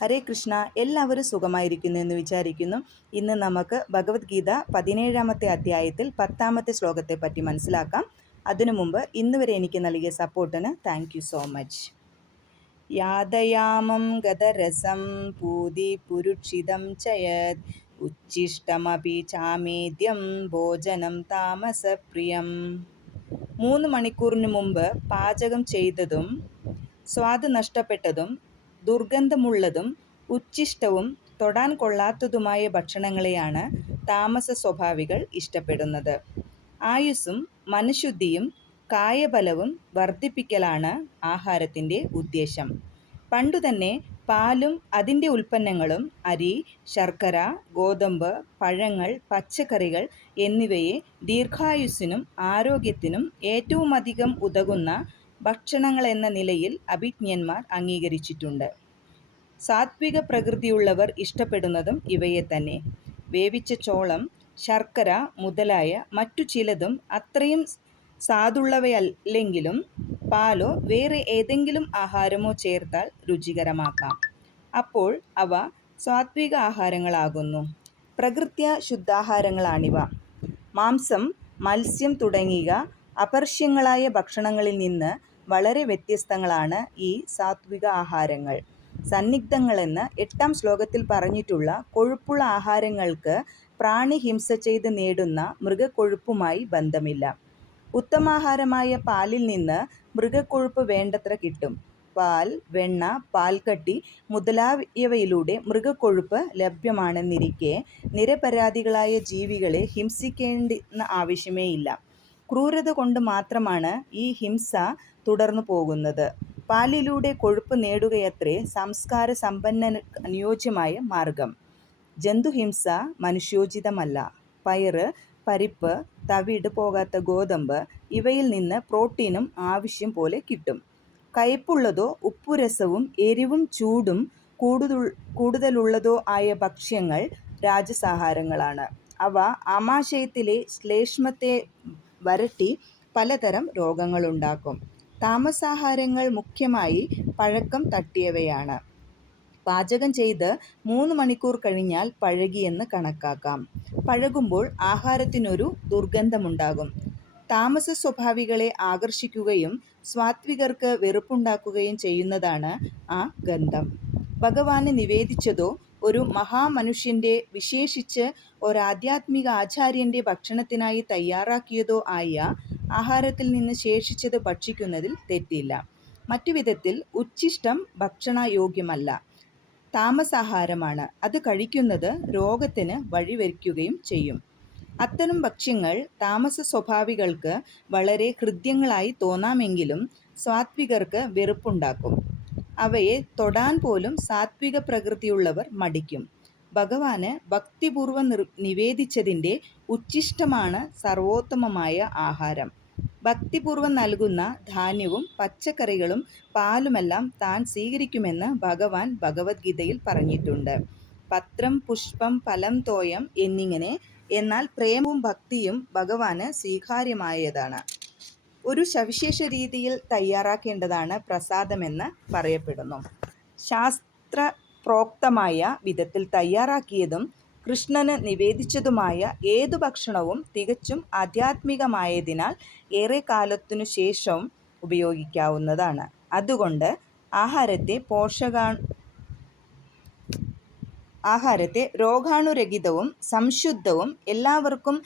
ഹരേ കൃഷ്ണ. എല്ലാവരും സുഖമായിരിക്കുന്നു എന്ന് വിചാരിക്കുന്നു. ഇന്ന് നമുക്ക് ഭഗവത്ഗീത 17-ാമത്തെ അധ്യായത്തിൽ 10-ാമത്തെ ശ്ലോകത്തെ പറ്റി മനസ്സിലാക്കാം. അതിനു മുമ്പ് ഇന്നുവരെ എനിക്ക് നൽകിയ സപ്പോർട്ടിന് താങ്ക് യു സോ മച്ച്. യാതയാമം ഗതരസം പൂതി പുരുക്ഷിതം ചയത് ഉച്ഛിഷ്ടമപി ചാമേദ്യം ഭോജനം താമസപ്രിയം. 3 മണിക്കൂറിന് മുമ്പ് പാചകം ചെയ്തതും സ്വാദ് നഷ്ടപ്പെട്ടതും ദുർഗന്ധമുള്ളതും ഉച്ഛിഷ്ടവും തൊടാൻ കൊള്ളാത്തതുമായ ഭക്ഷണങ്ങളെയാണ് താമസ സ്വഭാവികൾ ഇഷ്ടപ്പെടുന്നത്. ആയുസ്സും മനഃശുദ്ധിയും കായബലവും വർദ്ധിപ്പിക്കലാണ് ആഹാരത്തിൻ്റെ ഉദ്ദേശം. പണ്ടുതന്നെ പാലും അതിൻ്റെ ഉൽപ്പന്നങ്ങളും, അരി, ശർക്കര, ഗോതമ്പ്, പഴങ്ങൾ, പച്ചക്കറികൾ എന്നിവയെ ദീർഘായുസ്സിനും ആരോഗ്യത്തിനും ഏറ്റവുമധികം ഉതകുന്ന ഭക്ഷണങ്ങളെന്ന നിലയിൽ അഭിജ്ഞന്മാർ അംഗീകരിച്ചിട്ടുണ്ട്. സാത്വിക പ്രകൃതിയുള്ളവർ ഇഷ്ടപ്പെടുന്നതും ഇവയെ തന്നെ. വേവിച്ച ചോളം, ശർക്കര മുതലായ മറ്റു ചിലതും അത്രയും സാധുള്ളവയല്ലെങ്കിലും പാലോ വേറെ ഏതെങ്കിലും ആഹാരമോ ചേർത്താൽ രുചികരമാക്കാം. അപ്പോൾ അവ സാത്വിക ആഹാരങ്ങളാകുന്നു. പ്രകൃത്യാ ശുദ്ധാഹാരങ്ങളാണിവ. മാംസം, മത്സ്യം തുടങ്ങിയ അപർശ്യങ്ങളായ ഭക്ഷണങ്ങളിൽ നിന്ന് വളരെ വ്യത്യസ്തങ്ങളാണ് ഈ സാത്വിക ആഹാരങ്ങൾ. സന്നിഗ്ധങ്ങളെന്ന് 8-ാം ശ്ലോകത്തിൽ പറഞ്ഞിട്ടുള്ള കൊഴുപ്പുള്ള ആഹാരങ്ങൾക്ക് പ്രാണിഹിംസ ചെയ്ത് നേടുന്ന മൃഗക്കൊഴുപ്പുമായി ബന്ധമില്ല. ഉത്തമാഹാരമായ പാലിൽ നിന്ന് മൃഗക്കൊഴുപ്പ് വേണ്ടത്ര കിട്ടും. പാൽ, വെണ്ണ, പാൽക്കട്ടി മുതലായവയിലൂടെ മൃഗക്കൊഴുപ്പ് ലഭ്യമാണെന്നിരിക്കെ നിരപരാധികളായ ജീവികളെ ഹിംസിക്കേണ്ടുന്ന ആവശ്യമേയില്ല. ക്രൂരത കൊണ്ട് മാത്രമാണ് ഈ ഹിംസ തുടർന്നു പോകുന്നത്. പാലിലൂടെ കൊഴുപ്പ് നേടുകയത്രേ സംസ്കാര സമ്പന്നന് അനുയോജ്യമായ മാർഗം. ജന്തുഹിംസ മനുഷ്യോചിതമല്ല. പയറ്, പരിപ്പ്, തവിട് പോകാത്ത ഗോതമ്പ് ഇവയിൽ നിന്ന് പ്രോട്ടീനും ആവശ്യം പോലെ കിട്ടും. കയ്പുള്ളതോ ഉപ്പുരസവും എരിവും ചൂടും കൂടുതലുള്ളതോ ആയ ഭക്ഷ്യങ്ങൾ രാജസാഹാരങ്ങളാണ്. അവ ആമാശയത്തിലെ ശ്ലേഷ്മത്തെ വരട്ടി പലതരം രോഗങ്ങളുണ്ടാക്കും. താമസാഹാരങ്ങൾ മുഖ്യമായി പഴക്കം തട്ടിയവയാണ്. പാചകം ചെയ്ത് 3 മണിക്കൂർ കഴിഞ്ഞാൽ പഴകിയെന്ന് കണക്കാക്കാം. പഴകുമ്പോൾ ആഹാരത്തിനൊരു ദുർഗന്ധമുണ്ടാകും. താമസ സ്വഭാവികളെ ആകർഷിക്കുകയും സാത്വികർക്ക് വെറുപ്പുണ്ടാക്കുകയും ചെയ്യുന്നതാണ് ആ ഗന്ധം. ഭഗവാന് നിവേദിച്ചതോ ഒരു മഹാമനുഷ്യൻ്റെ, വിശേഷിച്ച് ഒരാധ്യാത്മിക ആചാര്യൻ്റെ ഭക്ഷണത്തിനായി തയ്യാറാക്കിയതോ ആയ ആഹാരത്തിൽ നിന്ന് ശേഷിച്ചത് ഭക്ഷിക്കുന്നതിൽ തെറ്റില്ല. മറ്റു വിധത്തിൽ ഉച്ഛിഷ്ടം ഭക്ഷണയോഗ്യമല്ല, താമസാഹാരമാണ്. അത് കഴിക്കുന്നത് രോഗത്തിന് വഴിവെക്കുകയും ചെയ്യും. അത്തരം ഭക്ഷ്യങ്ങൾ താമസ സ്വഭാവികൾക്ക് വളരെ ഹൃദ്യങ്ങളായി തോന്നാമെങ്കിലും സാത്വികർക്ക് വെറുപ്പുണ്ടാക്കും. അവയെ തൊടാൻ പോലും സാത്വിക പ്രകൃതിയുള്ളവർ മടിക്കും. ഭഗവാന് ഭക്തിപൂർവ്വം നിവേദിച്ചതിൻ്റെ ഉച്ഛിഷ്ടമാണ് സർവോത്തമമായ ആഹാരം. ഭക്തിപൂർവ്വം നൽകുന്ന ധാന്യവും പച്ചക്കറികളും പാലുമെല്ലാം താൻ സ്വീകരിക്കുമെന്ന് ഭഗവാൻ ഭഗവത്ഗീതയിൽ പറഞ്ഞിട്ടുണ്ട്. പത്രം, പുഷ്പം, ഫലം, തോയം എന്നിങ്ങനെ. എന്നാൽ പ്രേമവും ഭക്തിയും ഭഗവാന് സ്വീകാര്യമായതാണ്. ഒരു സവിശേഷ രീതിയിൽ തയ്യാറാക്കേണ്ടതാണ് പ്രസാദമെന്ന് പറയപ്പെടുന്നു. ശാസ്ത്രപ്രോക്തമായ വിധത്തിൽ തയ്യാറാക്കിയതും കൃഷ്ണന് നിവേദിച്ചതുമായ ഏതു ഭക്ഷണവും തികച്ചും ആധ്യാത്മികമായതിനാൽ ഏറെ കാലത്തിനു ശേഷം ഉപയോഗിക്കാവുന്നതാണ്. അതുകൊണ്ട് ആഹാരത്തെ രോഗാണുരഹിതവും സംശുദ്ധവും എല്ലാവർക്കും